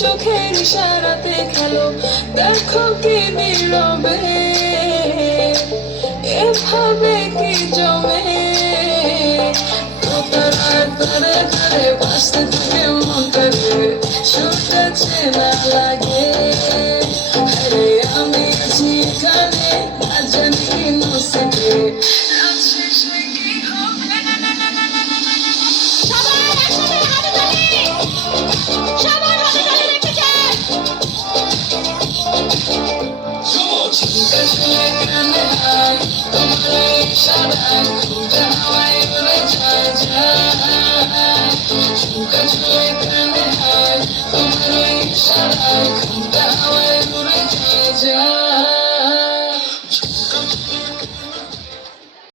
চোখের ইশারাতে খেলো, দেখো কি নীরবে এভাবে কি জমে। তারে তারে তারে বাঁচতে থাকে মন করে, সুরটা চেনা লাগে। আরে আমি আছি এখানে, না জানি কি নসিবে, রাত শেষে কি হবে। সবাই একসাথে হাততালি, সবাই হাততালি রেখে যান। ঝুমকা ছুঁয়ে কানে হাত, তোমার ইশারায় ফুলটা হাওয়ায় উড়ে যায় যায়। ঝুমকা ছুঁয়ে কানে হাত, তোমার ইশারায়